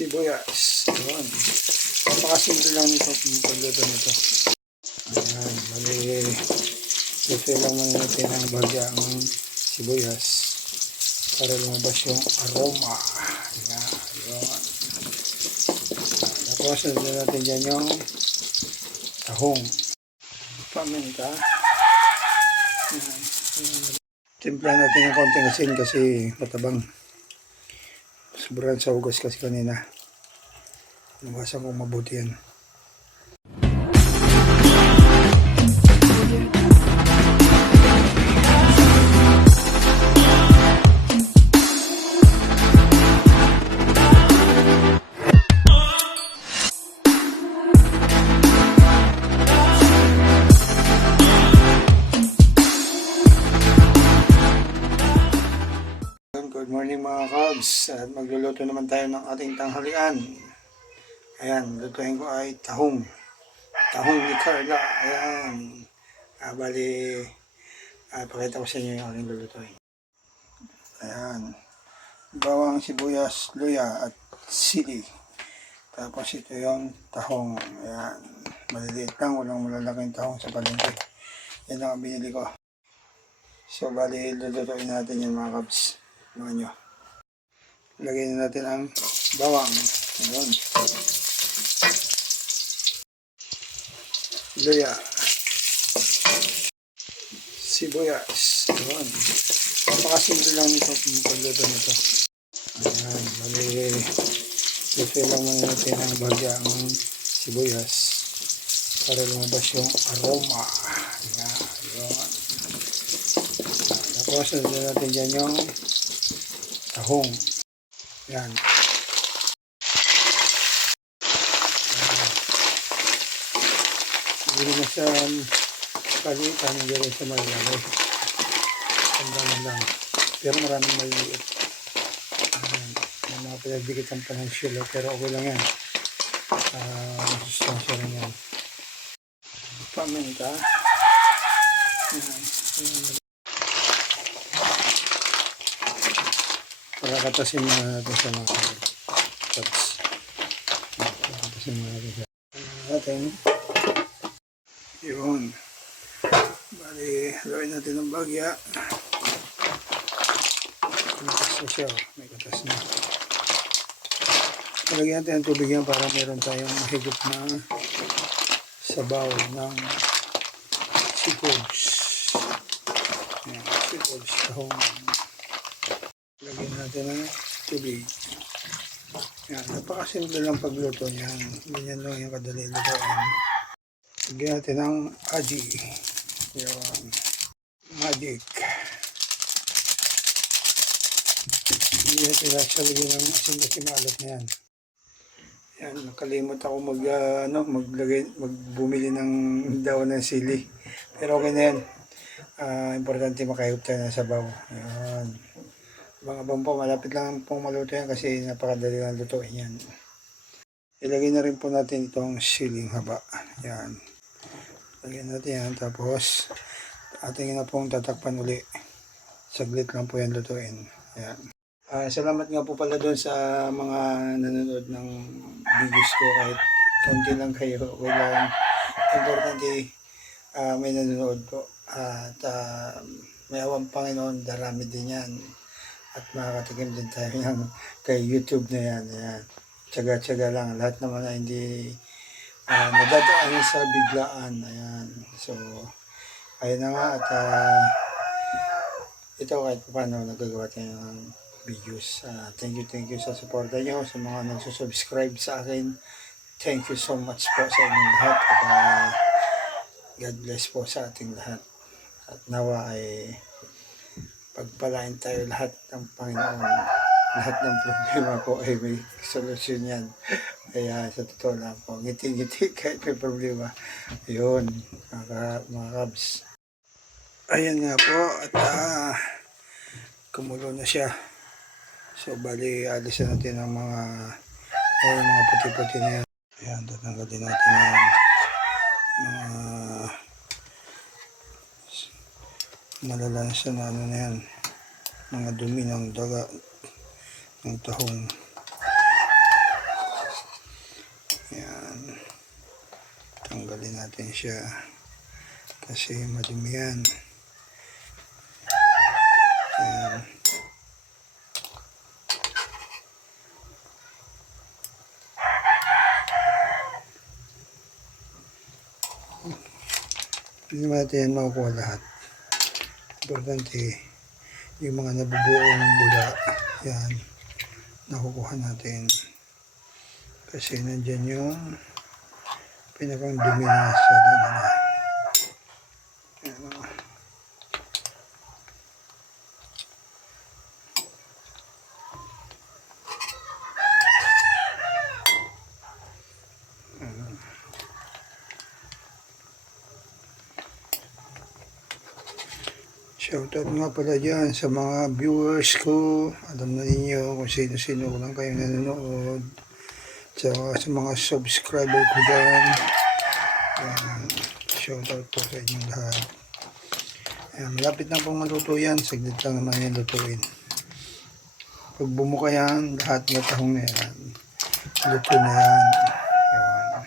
sibuyas. Ayan. Napakasimple lang nito kung pagluto nito. Ayan. Bali, luto lang muna natin ang bagya ang sibuyas para lumabas yung aroma. Ayan. Tapos, nandun natin dyan yung tahong. Paminta. Ayan. Timpla natin ng konting asin kasi matabang. Sobrang sa hugas kasi kanina. Nugasan kong mabuti yan. Kabs. At magluluto naman tayo ng ating tanghalian. Ayan, lutuin ko ay tahong. Tahong ni Carla. Ayan. Ah, bali, ah, pakita ko sa inyo yung aking lulutuin. Ayan. Bawang sibuyas, luya at sili. Tapos ito yung tahong. Ayan. Maliliit lang, walang malalaking tahong sa palengke. Yan ang binili ko. So, bali, lulutuin natin yung mga kabs. Mga nyo. Lagyan na natin ang bawang. Ayan. Luya. Sibuyas. Ayan. Napakasimple lang nito pagluto nito. Ayan. Luto lang muna natin ang bagya ang sibuyas para lumabas yung aroma. Ayan. Ayan. Tapos, nandun natin dyan yung tahong. Yan. Hindi na sa palitan, hindi rin sa malalagay. Tandaan lang. Pero maraming maliliit. May mga pinagdikitan pa ng shell, pero okay lang yan. Ah, masustansya rin yan. Paminta. Ayan. Ayan. Para katasin muna natin sa mga cuts. Para katasin muna natin sa natin. Yun. Bali, haluin natin ng bagya. Katas na siya. May katas na. Palagyan natin ang tubig yan para meron tayong mahigop na sabaw ng seafoods. Yan, seafoods. Tahong Lagyan natin ng tubig. Yan, napakasimple lang pagluto niyan. Ganyan lang yung kadali lutuin. Lagyan natin ng aji. Yung magic. Hindi natin siya lagyan ng asin kasi maalat na yan. Yan, nakalimot ako mag, ah, ano, maglagay, magbumili ng daon ng sili. Pero okay na yan. Ah, importante makahigop tayo ng sabaw. Yan. Mga po, malapit lang pong maluto yan kasi napakadali lang lutuin yan. Ilagay na rin po natin itong siling haba. Yan. Lagyan natin yan. Tapos, ating na pong tatakpan uli. Saglit lang po yan lutuin. Yan. Ah, salamat nga po pala doon sa mga nanonood ng videos ko kahit konti lang kayo. Lang. Importante, ah, may nanonood po. At ah, may awang Panginoon, darami din yan at makakatikim din tayo ng kay YouTube na yan. Ayan. Tsaga-tsaga lang. Lahat naman ay hindi uh, nadadaan sa biglaan. Ayan. So, ayun na nga. At ah, ito kahit paano nagagawa tayo ng videos. Ah, thank you, thank you sa suporta nyo. Sa mga nagsusubscribe sa akin. Thank you so much po sa inyong lahat. At ah, God bless po sa ating lahat. At nawa ay pagpalain tayo lahat ng Panginoon. Lahat ng problema ko ay may solusyon yan. Kaya sa totoo lang po, ngiti-ngiti kahit may problema. Yun, mga, mga kabs. Ayan nga po, at ah, kumulo na siya. So, bali, alis na natin ang mga, ayun, mga puti-puti na yan. Ayan, tatanggalin natin yan. Mga malalansa na ano na yan. Mga dumi ng daga ng tahong. Yan. Tanggalin natin siya. Kasi madumi yan. Yan. Hindi natin makukuha lahat. Importante, yung mga nabubuong bula, yan, nakukuha natin. Kasi nandyan yung pinakang dumi na sa nila. Yan, o. Shoutout nga pala dyan sa mga viewers ko. Alam na ninyo kung sino-sino lang kayo nanonood. Tsaka sa mga subscriber ko dyan. Ayan. Shoutout po sa inyong lahat. Ayan, malapit na pong maluto yan. Saglit lang naman yan lutuin. Pag bumuka yan, lahat ng tahong na yan. Luto na yan. Ayan.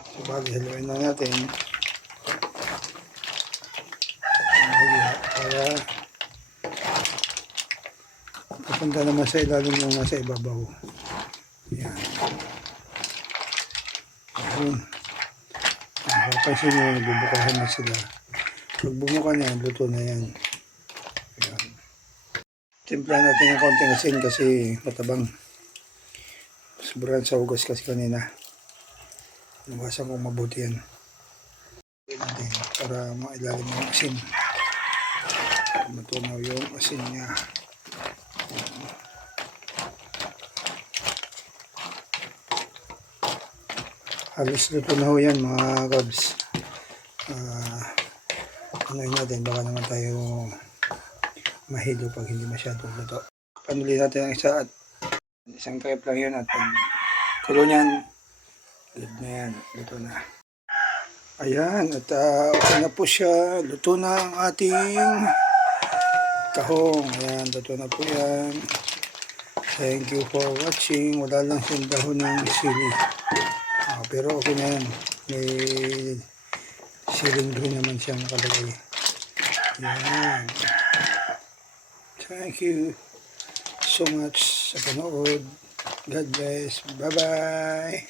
So, bali, haluin na natin. Ayan, para papunta naman sa ilalim yung nasa ibabaw. Yan. Ayun. Papansin nyo, nagbubukahan na sila. Pag bumuka na yan, luto na yan. Ayan. Timpla natin ng konting asin kasi matabang. Sobrang sa hugas kasi kanina. Nabasan kong mabuti yan. Natin para mailalim ng asin. Matunaw yung asin niya. Halos luto na ho yan mga kabs. Ah, ano yun natin, baka naman tayo mahilo pag hindi masyadong luto. Panuli natin ang isa at isang trip lang yun at pag kulo niyan, good na yan, luto na. Ayan, at uh, na po siya. Luto na ang ating kahong. Ayan, luto na po yan. Thank you for watching. Wala lang siyang dahon ng sili. Ah, pero okay na yan. May siling green naman siyang nakalagay. Yan. Thank you so much sa panood. God bless. Bye-bye.